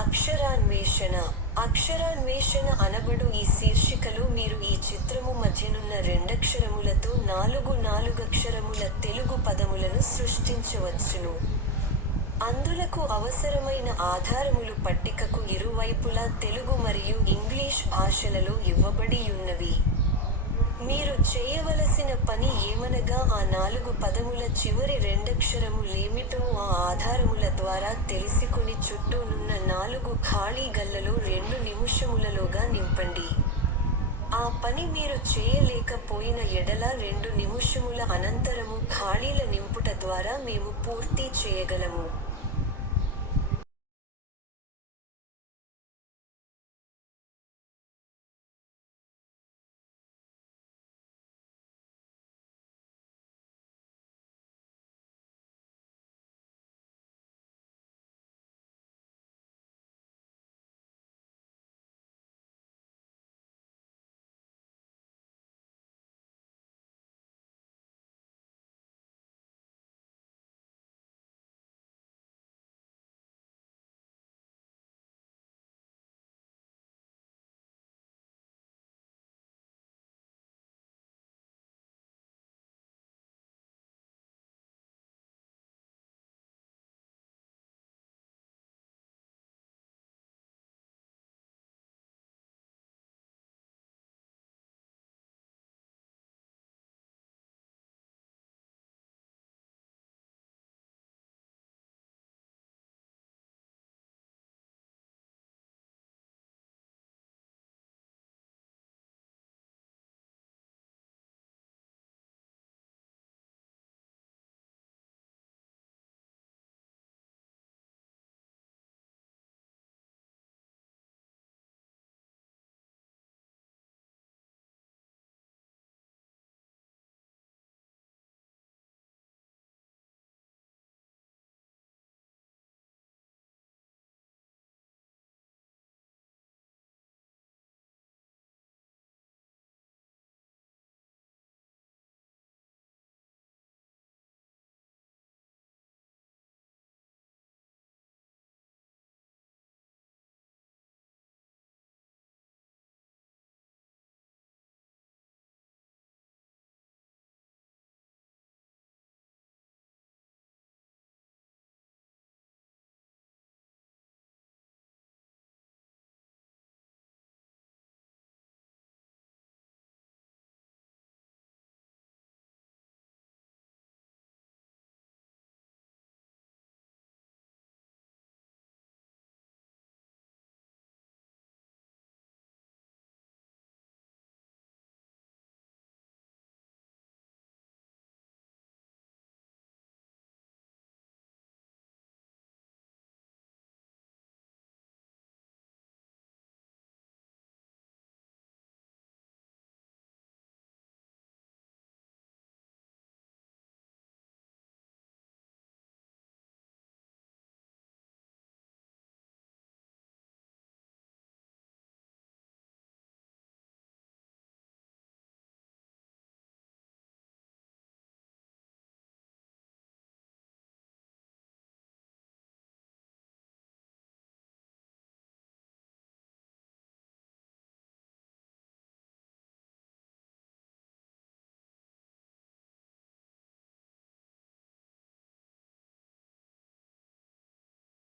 అక్షరాన్వేషణ. అక్షరాన్వేషణ అనబడు ఈ శీర్షికలో మీరు ఈ చిత్రము మధ్యనున్న రెండక్షరములతో నాలుగక్షరముల తెలుగు పదములను సృష్టించవచ్చును. అందులకు అవసరమైన ఆధారములు పట్టికకు ఇరువైపులా తెలుగు మరియు ఇంగ్లీష్ భాషలలో ఇవ్వబడియున్నవి. మీరు చేయవలసిన పని ఏమనగా ఆ 4 పదముల చివరి రెండక్షరము లేమిటో ఆ ఆధారముల ద్వారా తెలిసికొని చుట్టూనున్న 4 ఖాళీ గళ్లలో 2 నిముషములలోగా నింపండి. ఆ పని మీరు చేయలేకపోయిన ఎడల 2 నిముషముల అనంతరము ఖాళీల నింపుట ద్వారా మేము పూర్తి చేయగలము.